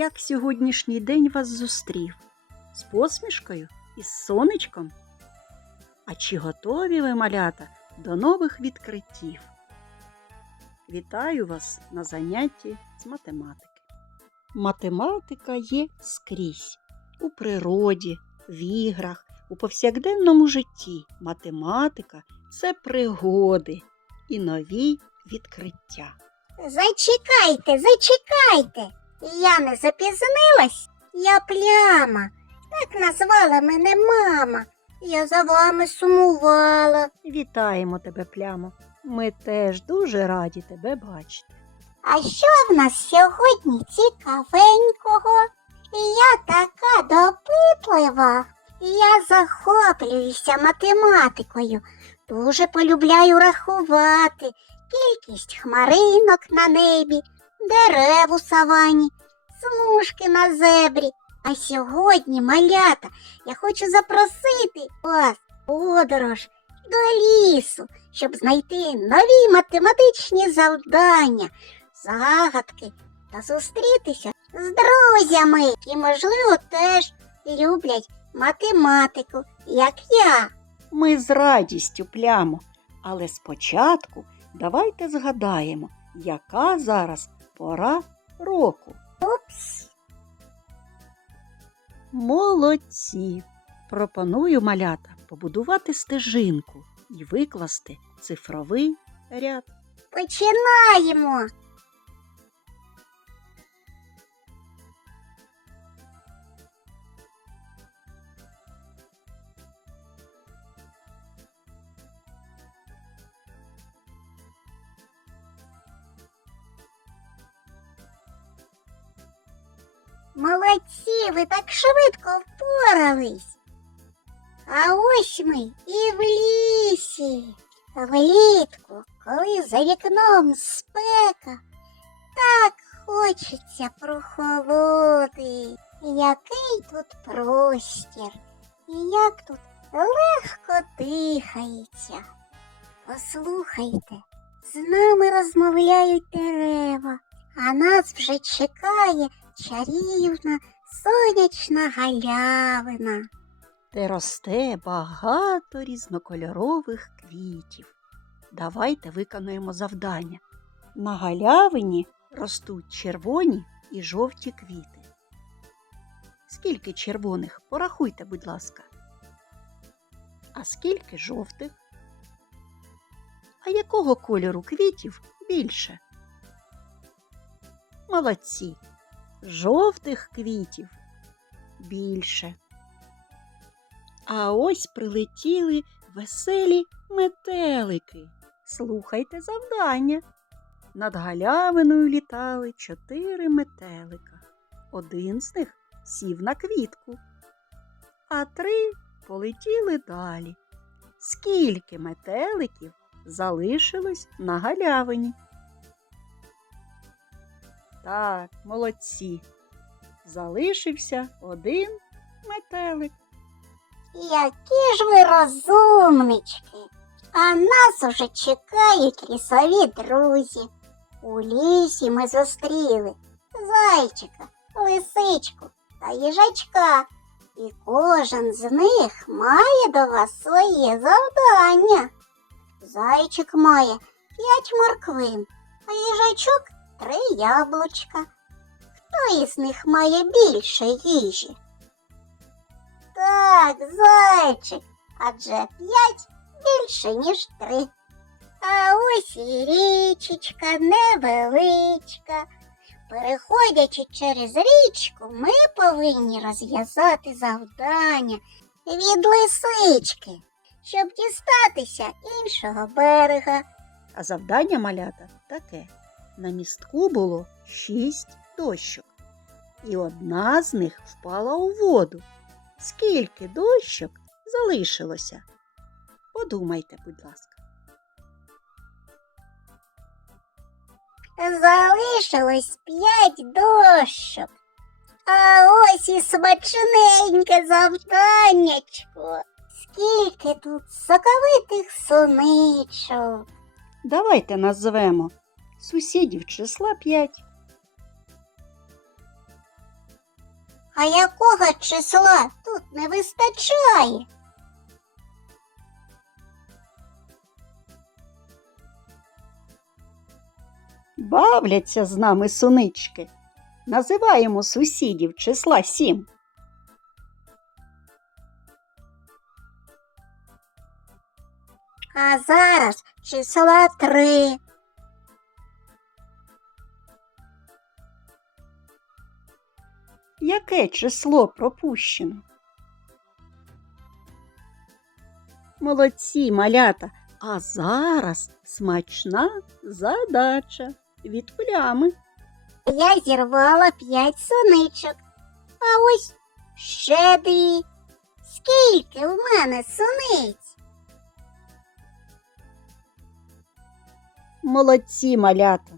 Як сьогоднішній день вас зустрів? З посмішкою і з сонечком? А чи готові ви, малята, до нових відкриттів? Вітаю вас на занятті з математики. Математика є скрізь у природі, в іграх, у повсякденному житті. Математика це пригоди і нові відкриття. Зачекайте, зачекайте. Я не запізнилась. Я пляма. Так назвала мене мама. Я за вами сумувала. Вітаємо тебе, плямо. Ми теж дуже раді тебе бачити. А що в нас сьогодні цікавенького? Я така допитлива. Я захоплююся математикою. Дуже полюбляю рахувати кількість хмаринок на небі, дерев у савані, смужки на зебрі. А сьогодні, малята, я хочу запросити вас подорож до лісу, щоб знайти нові математичні завдання, загадки та зустрітися з друзями, які, можливо, теж люблять математику, як я. Ми з радістю плямо, але спочатку давайте згадаємо, яка зараз пора року. Упс. Молодці! Пропоную малята побудувати стежинку і викласти цифровий ряд. Починаємо. Молодці, ви так швидко впорались. А ось ми і в лісі. Влітку, коли за вікном спека, так хочеться прохолоди. Який тут простір, і як тут легко дихається. Послухайте, з нами розмовляють дерева, а нас вже чекає чарівна сонячна галявина. де росте багато різнокольорових квітів. Давайте виконуємо завдання. На галявині ростуть червоні і жовті квіти. Скільки червоних? Порахуйте, будь ласка. А скільки жовтих? А якого кольору квітів більше? Молодці. Жовтих квітів більше. А ось прилетіли веселі метелики. Слухайте завдання. Над галявиною літали чотири метелика. Один з них сів на квітку, а три полетіли далі. Скільки метеликів залишилось на галявині? Так, молодці. Залишився один метелик. Які ж ви розумнички. А нас уже чекають лісові друзі. У лісі ми зустріли зайчика, лисичку та їжачка. І кожен з них має до вас своє завдання. Зайчик має п'ять морквин, а їжачок три яблучка. Хто із них має більше їжі? Так, зайчик, адже п'ять більше, ніж три. А ось і річечка невеличка. Переходячи через річку, ми повинні розв'язати завдання від лисички, щоб дістатися іншого берега. А завдання малята таке. На містку було шість дощок, і одна з них впала у воду. Скільки дощок залишилося? Подумайте, будь ласка. Залишилось п'ять дощок. А ось і смачненьке завданнячко. Скільки тут соковитих соничок. Давайте назвемо сусідів числа 5. А якого числа тут не вистачає? Бавляться з нами сунички. Називаємо сусідів числа сім. А зараз числа три. Яке число пропущено? Молодці, малята. А зараз смачна задача від плями. Я зірвала п'ять соничок. А ось ще дві. Скільки в мене суниць? Молодці, малята.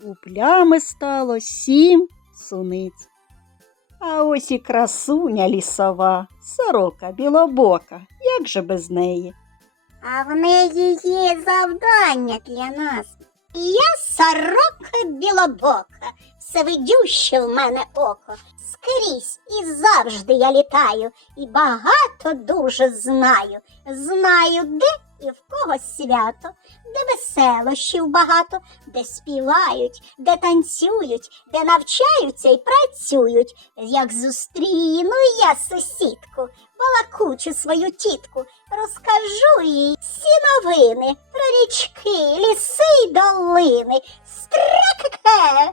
У плями стало сім суниць. А ось і красуня лісова, сорока білобока. Як же без неї? А в неї є завдання для нас. Я сорока білобока, всевидюще в мене око. Скрізь і завжди я літаю, і багато дуже знаю. Знаю, де і в кого свято, де веселощів багато, де співають, де танцюють, де навчаються і працюють. Як зустріну я сусідку, балакучу свою тітку, розкажу їй всі новини про річки, ліси й долини. Стрекке!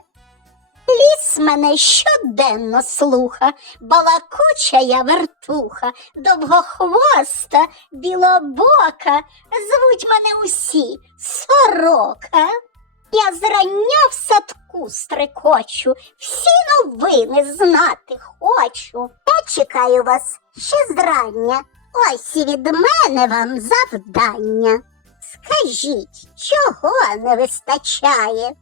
Ліс мене щоденно слуха, балакуча я вертуха, довгохвоста, білобока, звуть мене усі сорока. Я зрання в садку стрекочу, всі новини знати хочу. Я чекаю вас ще зрання. Ось і від мене вам завдання. Скажіть, чого не вистачає?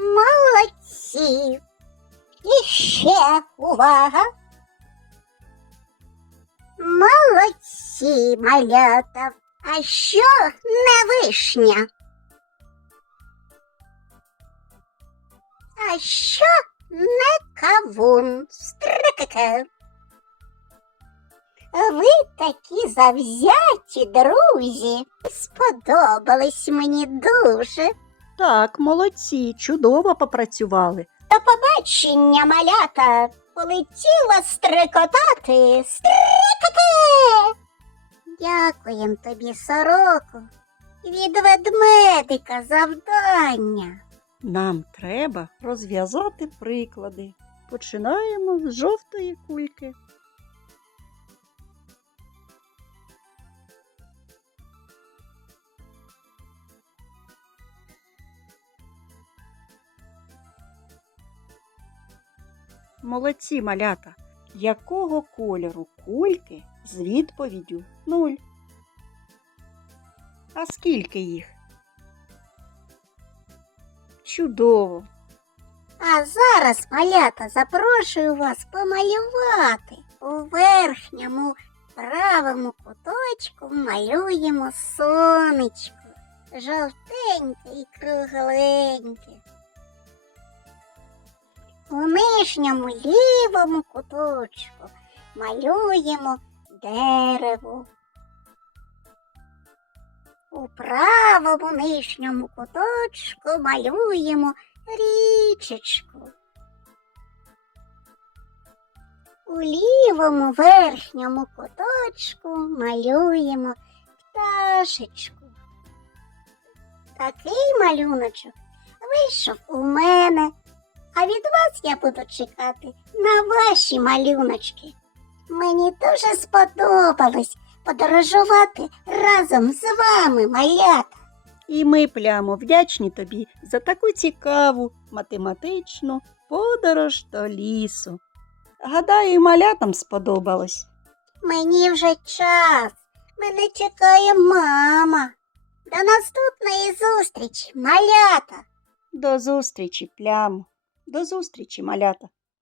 Молодці. І ще увага. Молодці, малята. А що не вишня? А що не кавун? Стрикаке. Ви такі завзяті, друзі. Сподобались мені дуже. Так, молодці, чудово попрацювали. До побачення, малята, полетіла стрикотати. Стрикоте! Дякуєм тобі, сороку. Від ведмедика завдання. Нам треба розв'язати приклади. Починаємо з жовтої кульки. Молодці малята. Якого кольору кульки з відповіддю нуль? А скільки їх? Чудово! А зараз, малята, запрошую вас помалювати. У верхньому правому куточку малюємо сонечко. Жовтеньке і кругленьке. У нижньому лівому куточку малюємо дерево. У правому нижньому куточку малюємо річечку. У лівому верхньому куточку малюємо пташечку. Такий малюночок вийшов у мене, а від вас я буду чекати на ваші малюночки. Мені дуже сподобалось подорожувати разом з вами, малята. І ми, плямо, вдячні тобі за таку цікаву математичну подорож до лісу. Гадаю, і малятам сподобалось. Мені вже час. Мене чекає мама. До наступної зустрічі, малята. До зустрічі, плямо. До зустрічі, малята.